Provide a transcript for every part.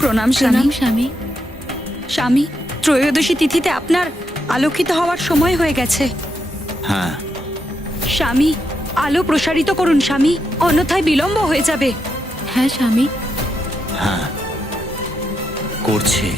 প্রণাম স্বামী। স্বামী। স্বামী, ত্রয়োদশী তিথিতে আপনার আলোকিত হওয়ার সময় হয়ে গেছে। হ্যাঁ। স্বামী, আলো প্রসারিত করুন স্বামী, অন্যথায় বিলম্ব হয়ে যাবে। হ্যাঁ স্বামী। হ্যাঁ, করছি।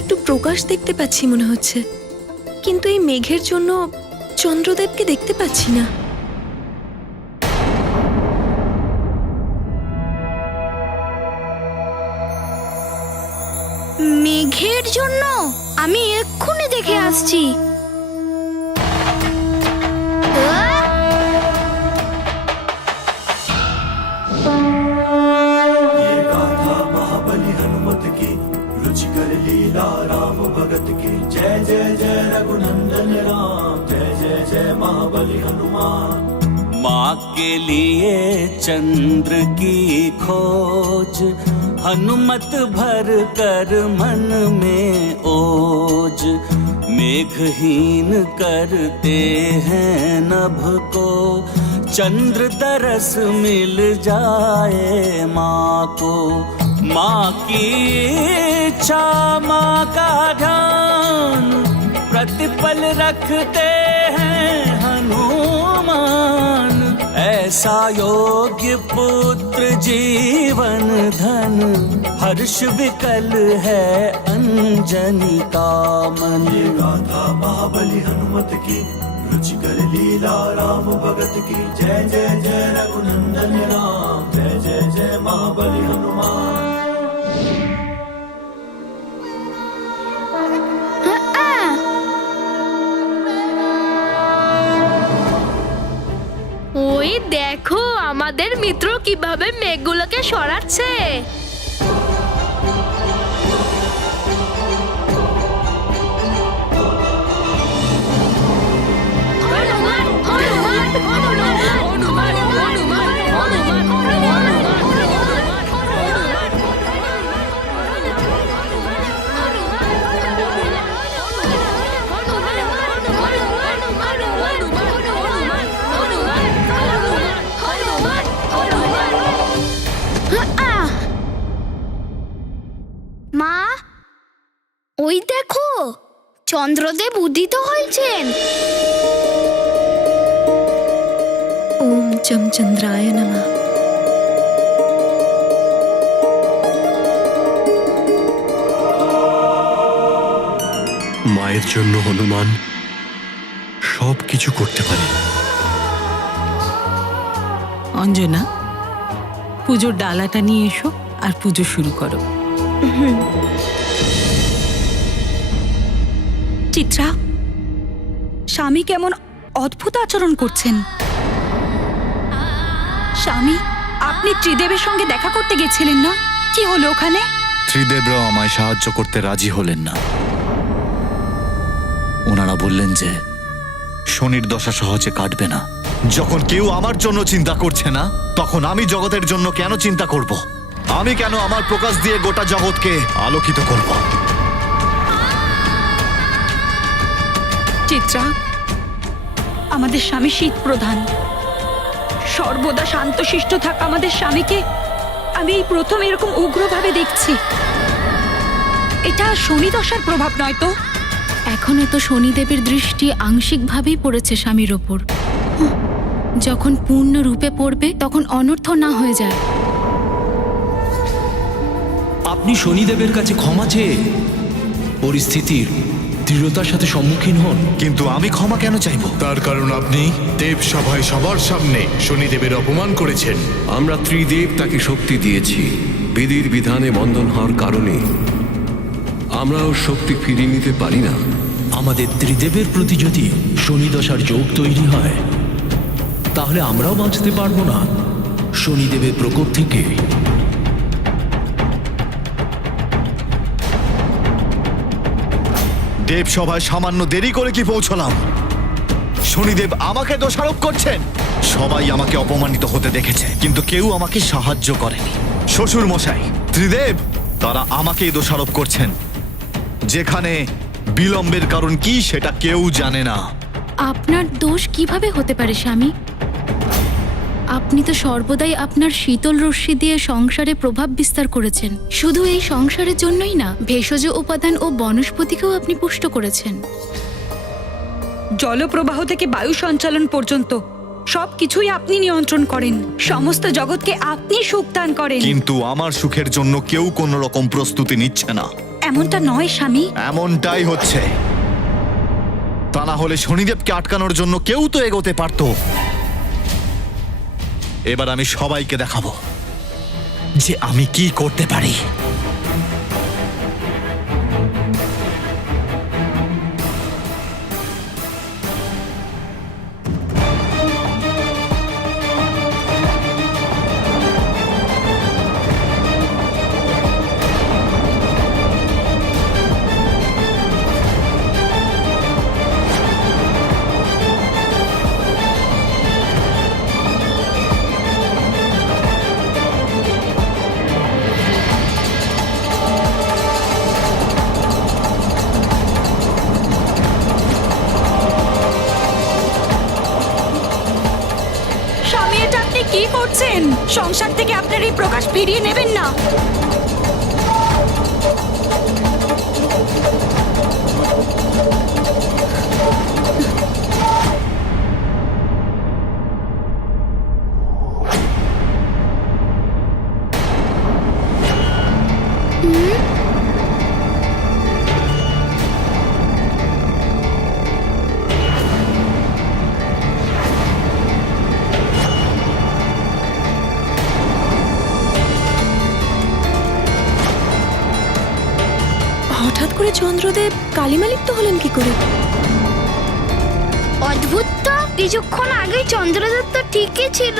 একটু প্রকাশ দেখতে পাচ্ছি মনে হচ্ছে, কিন্তু এই মেঘের জন্য চন্দ্রদেবকে দেখতে পাচ্ছি না। মেঘের জন্য আমি এক্ষুনি দেখে আসছি। ये गाथा महाबली हनुमत की, रुचिकर लीला राम भगत की। जय जय जय रघुनंदन राम, जय जय जय महाबली हनुमान। माँ के लिए चंद्र की खोज, हनुमत भर कर मन में ओज। मेघहीन करते हैं नभ को, चंद्र दरस मिल जाए माँ को। माँ की इच्छा माँ का ध्यान, प्रतिपल रखते हैं हनुमान। ऐसा योग्य पुत्र जीवन धन, हर्ष विकल है अंजनी का मन। ये गाथा महाबली हनुमत की, रुचिकर लीला राम भगत की। जय जय जय रघुनंदन राम, जय जय जय महाबली हनुमान। ওই দেখো আমাদের মিত্র কিভাবে মেঘগুলোকে সরাচ্ছে। মা, ওই দেখো চন্দ্রদেব উদিত হয়েছেন। ওম চম চন্দ্রায় নমঃ। মায়ের জন্য হনুমান সব কিছু করতে পারে। অঞ্জনা, পুজোর ডালাটা নিয়ে এসো আর পুজো শুরু করো। চিত্রা, স্বামী কেমন অদ্ভুত আচরণ করছেন। স্বামী, আপনি ত্রিদেবের সঙ্গে দেখা করতে গেছিলেন না? কি হলো ওখানে? ত্রিদেবরাও আমায় সাহায্য করতে রাজি হলেন না। ওনারা বললেন যে শনির দশা সহজে কাটবে না। যখন কেউ আমার জন্য চিন্তা করছে না, তখন আমি জগতের জন্য কেন চিন্তা করব? আমি কেন আমার প্রকাশ দিয়ে গোটা জগৎকে আলোকিত করব? চিত্রা, আমাদের স্বামী শীত প্রধান, সর্বদা শান্তশিষ্ট থাকা আমাদের স্বামীকে আমি এই প্রথম এরকম উগ্রভাবে দেখছি। এটা শনি দশার প্রভাব নয় তো? এখনো তো শনিদেবের দৃষ্টি আংশিকভাবেই পড়েছে স্বামীর ওপর। যখন পূর্ণ রূপে পড়বে তখন অনর্থ না হয়ে যায়। আপনি শনিদেবের কাছে ক্ষমা চেয়ে পরিস্থিতির দৃঢ়তার সাথে সম্মুখীন হন। কিন্তু আমি ক্ষমা কেন চাইবো? তার কারণ আপনি দেব সভায় সবার সামনে শনিদেবের অপমান করেছেন। আমরা ত্রিদেব তাকে শক্তি দিয়েছি। বিধির বিধানে বন্ধন হওয়ার কারণে আমরাও শক্তি ফিরিয়ে নিতে পারি না। আমাদের ত্রিদেবের প্রতি যদি শনিদশার যোগ তৈরি হয়, তাহলে আমরাও বাঁচতে পারবো না শনিদেবের প্রকোপ থেকে। দেব সভায় সামান্য দেরি করে কি পৌঁছলাম? শনিদেব আমাকে দোষারোপ করছেন। সবাই আমাকে অপমানিত হতে দেখেছে, কিন্তু কেউ আমাকে সাহায্য করেনি। শ্বশুর মশাই, ত্রিদেব, তারা আমাকেই দোষারোপ করছেন, যেখানে বিলম্বের কারণ কি সেটা কেউ জানে না। আপনার দোষ কিভাবে হতে পারে স্বামী? আপনি তো সর্বদাই আপনার শীতল রশ্মি দিয়ে সংসারে প্রভাব বিস্তার করেছেন। শুধু এই সংসারের জন্যই না, ভেষজ উপাদান ও বনস্পতিকেও আপনি পুষ্ট করেছেন। জলপ্রবাহ থেকে বায়ু সঞ্চালন পর্যন্ত সবকিছুই আপনি নিয়ন্ত্রণ করেন। সমস্ত জগৎকে আপনি সুখ দান করেন। কিন্তু আমার সুখের জন্য কেউ কোনো রকম প্রস্তুতি নিচ্ছে না। এমনটা নয় স্বামী। এমনটাই হচ্ছে। তা না হলে শনিদেবকে আটকানোর জন্য কেউ তো এগোতে পারতো। এবার আমি সবাইকে দেখাবো যে আমি কি করতে পারি। স্বামী, এটা আপনি কি করছেন? সংসার থেকে আপনার এই প্রকাশ ফিরিয়ে নেবেন না। হঠাৎ করে চন্দ্রদেব কালিমালিপ্ত হলেন কি করে? অদ্ভুত তো, কিছুক্ষণ আগে চন্দ্রদেব তো ঠিকই ছিল।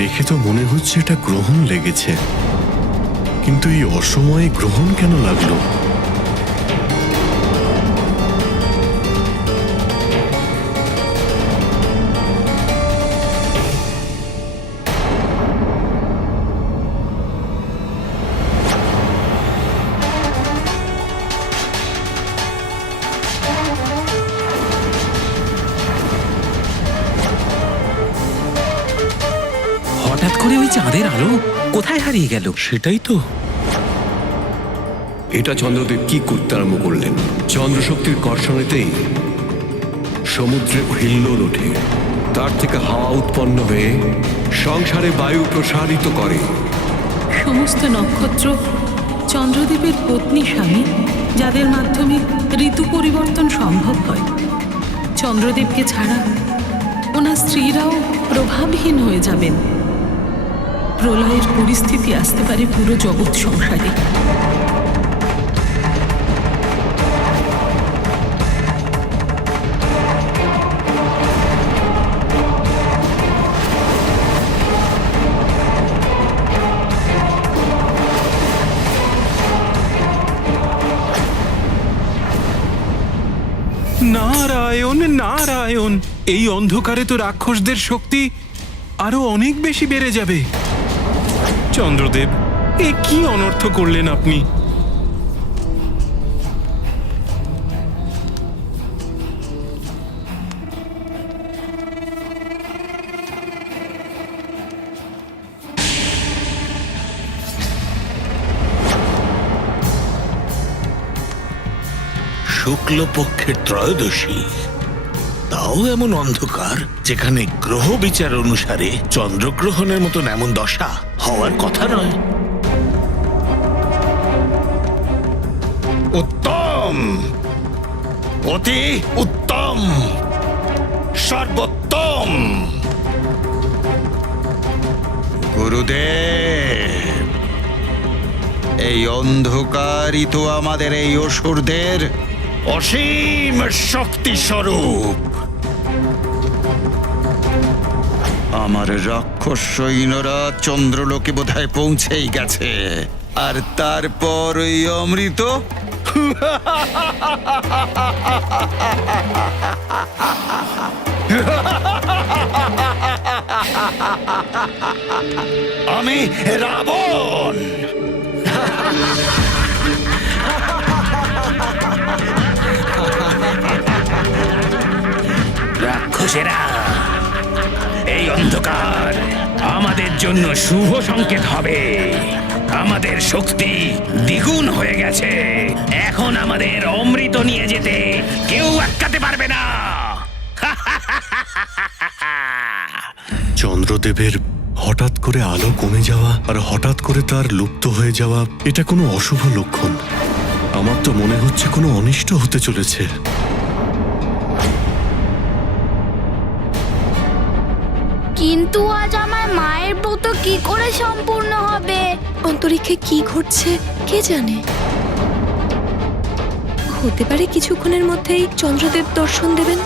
দেখে তো মনে হচ্ছে এটা গ্রহণ লেগেছে, কিন্তু এই অসময়ে গ্রহণ কেন লাগলো? হঠাৎ করে ওই চাঁদের আলো কোথায় হারিয়ে গেল? সেটাই তো। এটা চন্দ্রদেব কি করতে আরম্ভ করলেন? চন্দ্রশক্তির কর্ষণেতেই সমুদ্রে হিল্লোল ওঠে, তার থেকে হাওয়া উৎপন্ন হয়ে সংসারে বায়ু প্রসারিত করে। সমস্ত নক্ষত্র চন্দ্রদেবের পত্নী স্বামী, যাদের মাধ্যমে ঋতু পরিবর্তন সম্ভব হয়। চন্দ্রদেবকে ছাড়া ওনার স্ত্রীরাও প্রভাবহীন হয়ে যাবেন। প্রলয়ের পরিস্থিতি আসতে পারে পুরো জগৎ সংসারে। নারায়ণ নারায়ণ, এই অন্ধকারে তো রাক্ষসদের শক্তি আরো অনেক বেশি বেড়ে যাবে। চন্দ্রদেব, এ কি অনর্থ করলেন আপনি? শুক্লপক্ষের ত্রয়োদশী, তাও এমন অন্ধকার যেখানে গ্রহ বিচার অনুসারে চন্দ্রগ্রহণের মতন এমন দশা হওয়ার কথা নয়। উত্তম, অতি উত্তম, সর্বোত্তম। গুরুদেব, এই অন্ধকারই তো আমাদের এই অসুরদের অসীম শক্তি স্বরূপ। আমার রাক্ষস সৈন্যরা চন্দ্রলোকে বোধহয় পৌঁছেই গেছে, আর তারপর ওই অমৃত আমি রাবণ। রাক্ষসেরা, এই অন্ধকার আমাদের জন্য শুভ সংকেত হবে। আমাদের শক্তি দ্বিগুণ হয়ে গেছে। এখন আমাদের অমৃত নিয়ে যেতে কেউ আটকাতে পারবে না। চন্দ্রদেবের হঠাৎ করে আলো কমে যাওয়া আর হঠাৎ করে তার লুপ্ত হয়ে যাওয়া, এটা কোনো অশুভ লক্ষণ। আমার তো মনে হচ্ছে কোনো অনিষ্ট হতে চলেছে। কিন্তু আজ আমার মায়ের ব্রত কি করে সম্পূর্ণ হবে? অন্তরিক্ষে কি ঘটছে কে জানে। হতে পারে কিছুক্ষণের মধ্যেই চন্দ্রদেব দর্শন দেবেন।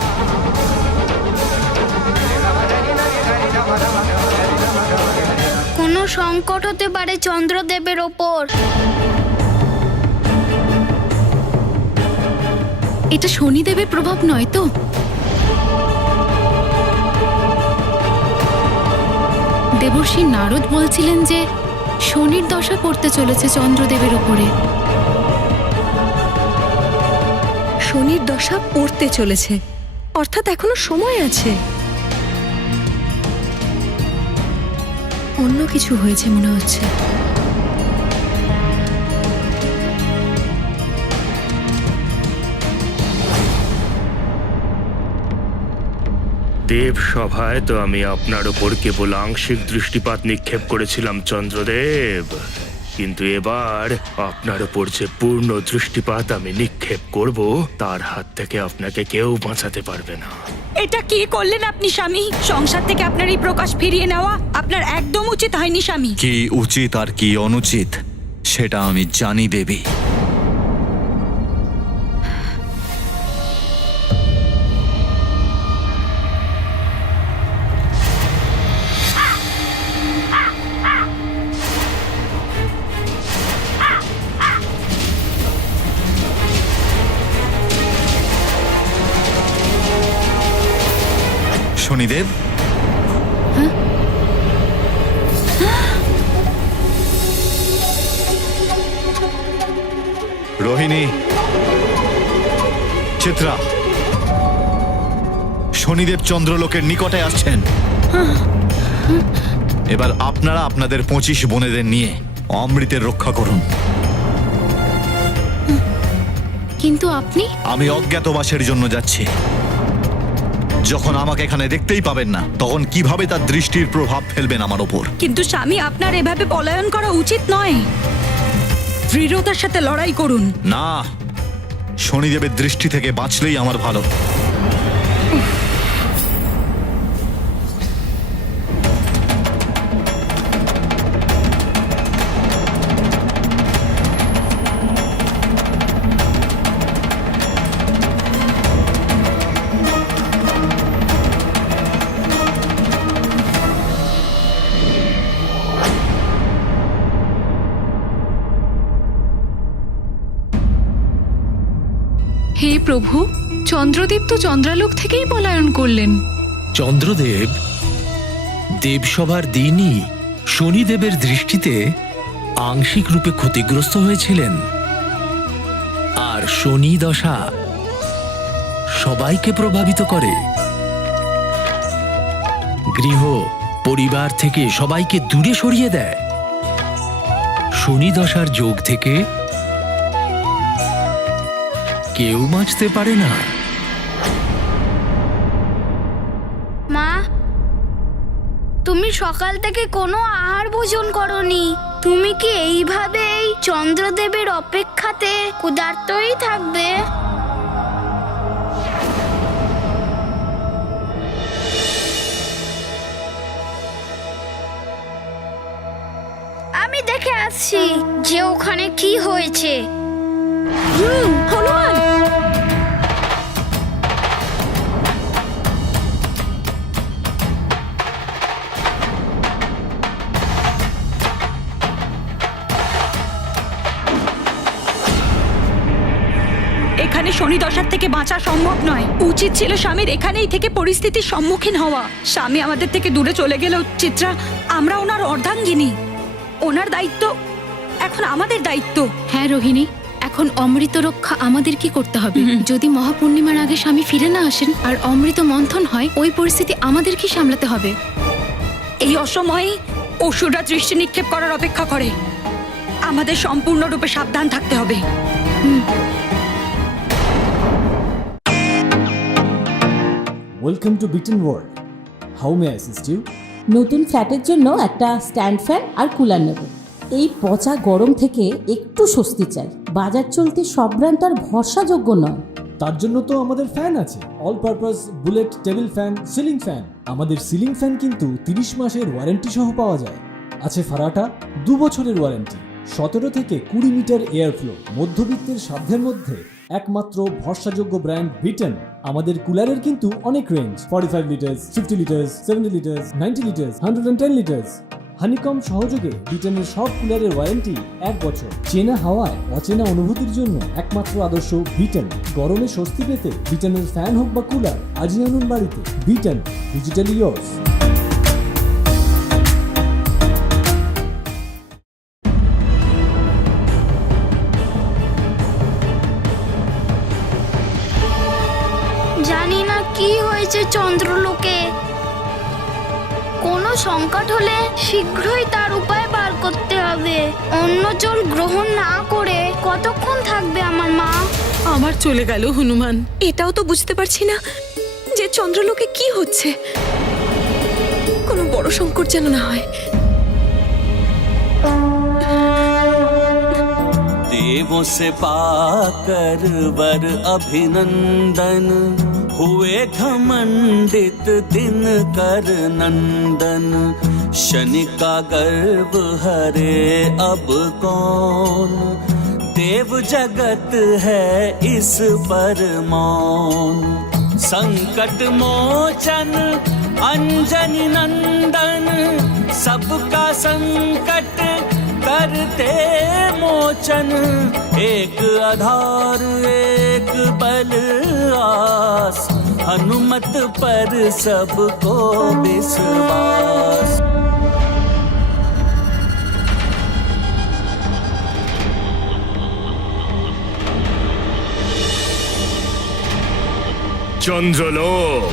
কোনো সংকট হতে পারে চন্দ্রদেবের ওপর। এটা শনিদেবের প্রভাব নয় তো? দেবর্ষি নারদ বলছিলেন যে শনির দশা পড়তে চলেছে চন্দ্রদেবের উপরে। শনির দশা পড়তে চলেছে, অর্থাৎ এখনো সময় আছে। অন্য কিছু হয়েছে মনে হচ্ছে। দেব সভায় তো আমি আপনার উপর কেবল আংশিক দৃষ্টিপাত নিক্ষেপ করেছিলাম চন্দ্রদেব, কিন্তু এবার আপনার উপর যে পূর্ণ দৃষ্টিপাত আমি নিক্ষেপ করব, তার হাত থেকে আপনাকে কেউ বাঁচাতে পারবে না। এটা কি করলেন আপনি স্বামী? সংসার থেকে আপনার এই প্রকাশ ফিরিয়ে নেওয়া আপনার একদম উচিত হয়নি স্বামী। কি উচিত আর কি অনুচিত সেটা আমি জানি দেবী। শনিদেব, রোহিণী, চিত্রা, শনিদেব চন্দ্রলোকের নিকটে আসছেন। এবার আপনারা আপনাদের 25 বোনেদের নিয়ে অমৃতের রক্ষা করুন। কিন্তু আপনি? আমি অজ্ঞাতবাসের জন্য যাচ্ছি। যখন আমাকে এখানে দেখতেই পাবেন না, তখন কিভাবে তার দৃষ্টির প্রভাব ফেলবেন আমার ওপর? কিন্তু স্বামী, আপনার এভাবে পলায়ন করা উচিত নয়। দৃঢ়তার সাথে লড়াই করুন। না, শনিদেবের দৃষ্টি থেকে বাঁচলেই আমার ভালো। হে প্রভু, চন্দ্রদেব তো চন্দ্রালোক থেকেই পলায়ন করলেন। চন্দ্রদেব দেবসভার দিনই শনিদেবের দৃষ্টিতে আংশিক রূপে ক্ষতিগ্রস্ত হয়েছিলেন, আর শনি দশা সবাইকে প্রভাবিত করে। গৃহ পরিবার থেকে সবাইকে দূরে সরিয়ে দেয়। শনি দশার যোগ থেকে কেউ বাঁচতে পারে না। মা, তুমি সকাল থেকে কোনো আহার ভোজন করনি। তুমি কি এইভাবেই চন্দ্রদেবের অপেক্ষাতে ক্ষুধার্তই থাকবে? দেখে আসছি যে ওখানে কি হয়েছে। হনুমান, এখানে শনি দশার থেকে বাঁচা সম্ভব নয়। উচিত ছিল স্বামীর এখানেই থেকে পরিস্থিতির সম্মুখীন হওয়া। স্বামী আমাদের থেকে দূরে চলে গেলেও চিত্রা, আমরা ওনার অর্ধাঙ্গিনী। ওনার দায়িত্ব এখন আমাদের দায়িত্ব। হ্যাঁ রোহিণী, এখন অমৃত রক্ষা আমাদের কি করতে হবে? যদি মহাপূর্ণিমার আগে স্বামী ফিরে না আসেন আর অমৃত মন্থন হয়, ওই পরিস্থিতি আমাদের কি সামলাতে হবে? এই অসময়ে অসুররা দৃষ্টি নিক্ষেপ করার অপেক্ষা করে। আমাদের সম্পূর্ণরূপে সাবধান থাকতে হবে। ওয়েলকাম টু বিটেন world. How may assist you? নতুন ফ্ল্যাটের জন্য একটা স্ট্যান্ড ফ্যান আর কুলার নেব। এই পচা গরম থেকে একটু স্বস্তি চাই। বাজার চলতে সব ব্র্যান্ড তো আর ভরসাযোগ্য নয়। তার জন্য তো আমাদের ফ্যান আছে, all purpose bullet table fan, ceiling fan. আমাদের সিলিং ফ্যান কিন্তু 30 মাসের ওয়ারেন্টি সহ পাওয়া যায়। আছে ফারাটা 2 বছরের ওয়ারেন্টি, 17 থেকে 20 মিটার এয়ার ফ্লো, মধ্যবিত্তের সাধ্যের মধ্যে একমাত্র ভরসাযোগ্য ব্র্যান্ড বিটেন। আমাদের কুলারের কিন্তু অনেক range, 45 litres, 50 litres, 70 litres, 90 litres, 110 litres. Honeycomb সহযোগে বিটেনের সব কুলারের ওয়ারেন্টি 1 বছর। চেনা হাওয়ায় অচেনা অনুভূতির জন্য একমাত্র আদর্শ বিটেন। গরমে স্বস্তি পেতে বিটেনের ফ্যান হোক বা কুলার, আজই আনুন বাড়িতে। Beaten, digitally years. জানি না কি হয়েছে চন্দ্রলোকে। কোনো সংকট হলে শীঘ্রই তার উপায় বার করতে হবে। অন্য জল গ্রহণ না করে কতক্ষণ থাকবে আমার মা? আমার চলে গেল হনুমান। এটাও তো বুঝতে পারছি না যে চন্দ্রলোকে কি হচ্ছে। কোনো বড় সংকট যেন না হয়। देवों से पाकर वर अभिनंदन, हुए घमंडित दिन कर नंदन। शनि का गर्भ हरे अब कौन, देव जगत है इस पर मौन। संकट मोचन अंजनी नंदन, सबका संकट करते मोचन। एक आधार एक बल आस, हनुमत पर सबको विश्वास। চন্দ্রলোক,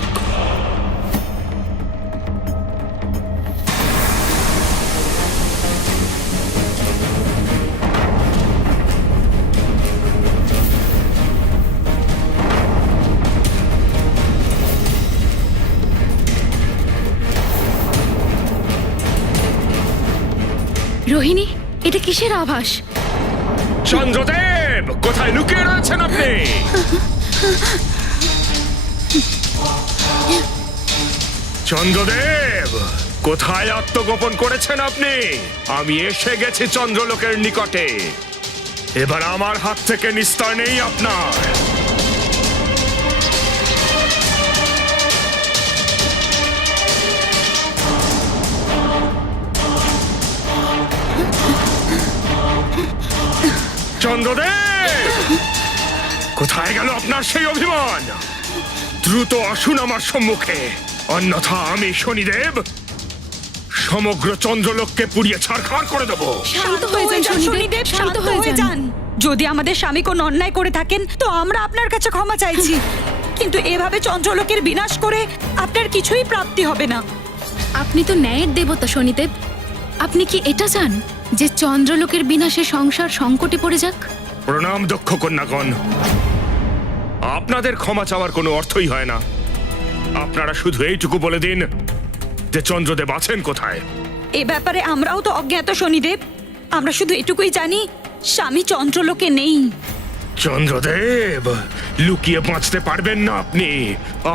রোহিণী, এটা কিসের আভাস? চন্দ্রদেব কোথায় লুকিয়ে রয়েছেন আপনি? চন্দ্রদেব কোথায় আত্মগোপন করেছেন আপনি? আমি এসে গেছি চন্দ্রলোকের নিকটে। এবার আমার হাত থেকে নিস্তার নেই আপনার। চন্দ্রদেব, কোথায় গেল আপনার সেই অভিমান? দ্রুত আসুন আমার সম্মুখে, অন্যথা আমি শনিদেব সমগ্র চন্দ্রলোককে পুড়িয়ে ছারখার করে দেব। শান্ত হয়ে যান শনিদেব, শান্ত হয়ে যান। যদি আমাদের স্বামী কোন অন্যায় করে থাকেন তো আমরা আপনার কাছে ক্ষমা চাইছি, কিন্তু এভাবে চন্দ্রলোকের বিনাশ করে আপনার কিছুই প্রাপ্তি হবে না। আপনি তো ন্যায়ের দেবতা শনিদেব। আপনি কি এটা চান যে চন্দ্রলোকের বিনাশে সংসার সংকটে পড়ে যাক? প্রণাম দক্ষ কন্যাগণ, আপনাদের ক্ষমা চাওয়ার কোনো অর্থই হয় না। আপনারা শুধু এইটুকু বলে দিন যে চন্দ্রদেব আছেন কোথায়। এ ব্যাপারে আমরাও তো অজ্ঞাত শনিদেব। আমরা শুধু এটুকুই জানি স্বামী চন্দ্রলোকে নেই। চন্দ্রদেব, লুকিয়ে বাঁচতে পারবেন না আপনি।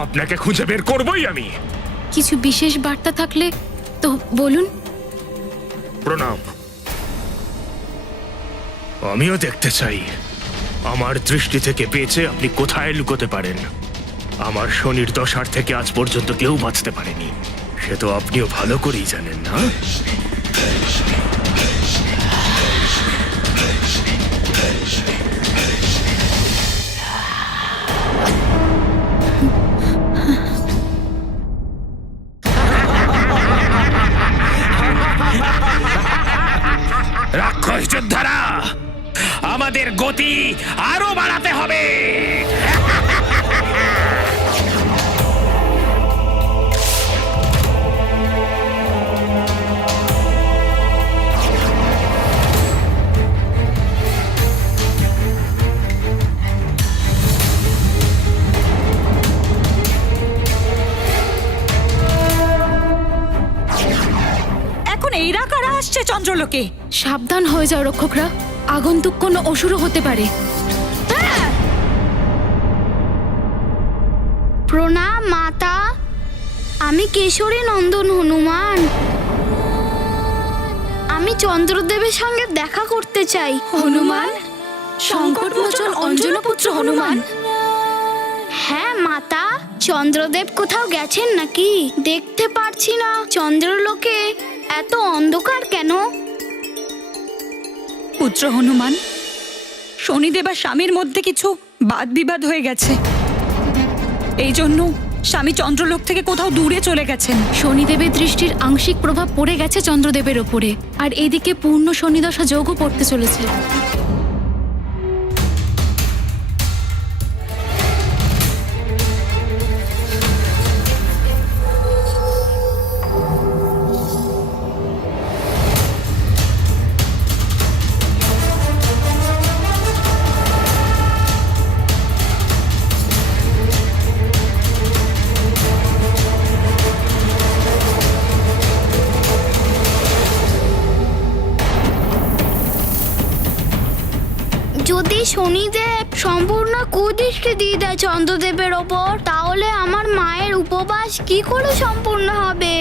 আপনাকে খুঁজে বের করবই আমি। কিছু বিশেষ বার্তা থাকলে তো বলুন। প্রণাম। আমিও দেখতে চাই আমার দৃষ্টি থেকে বেঁচে আপনি কোথায় লুকোতে পারেন। আমার শনির দশার থেকে আজ পর্যন্ত কেউ বাঁচতে পারেনি, সে তো আপনিও ভালো করেই জানেন না? রাক্ষস যোদ্ধারা, আমাদের গতি আরো বাড়াতে হবে। এখন এইরা কারা আসছে চন্দ্রলোকে? সাবধান হয়ে যাও রক্ষকরা, আগন্তুক কোনো অসুরও হতে পারে। প্রণাম মাতা, আমি কেশরী নন্দন হনুমান। আমি চন্দ্রদেবের সঙ্গে দেখা করতে চাই। হনুমান? সংকটমোচন অঞ্জনপুত্র হনুমান? হ্যাঁ মাতা, চন্দ্রদেব কোথাও গেছেন নাকি? দেখতে পারছি না চন্দ্রলোকে এত অন্ধকার কেন? পুত্র হনুমান, শনিদেব আর স্বামীর মধ্যে কিছু বাদ বিবাদ হয়ে গেছে, এই জন্য স্বামী চন্দ্রলোক থেকে কোথাও দূরে চলে গেছেন। শনিদেবের দৃষ্টির আংশিক প্রভাব পড়ে গেছে চন্দ্রদেবের ওপরে, আর এদিকে পূর্ণ শনিদশা যোগও পড়তে চলেছে। যদি শনিদেব সম্পূর্ণ কুদৃষ্টি দিয়ে দেয় চন্দ্রদেবের ওপর, তাহলে আমার মায়ের উপবাস কি করে সম্পূর্ণ হবে?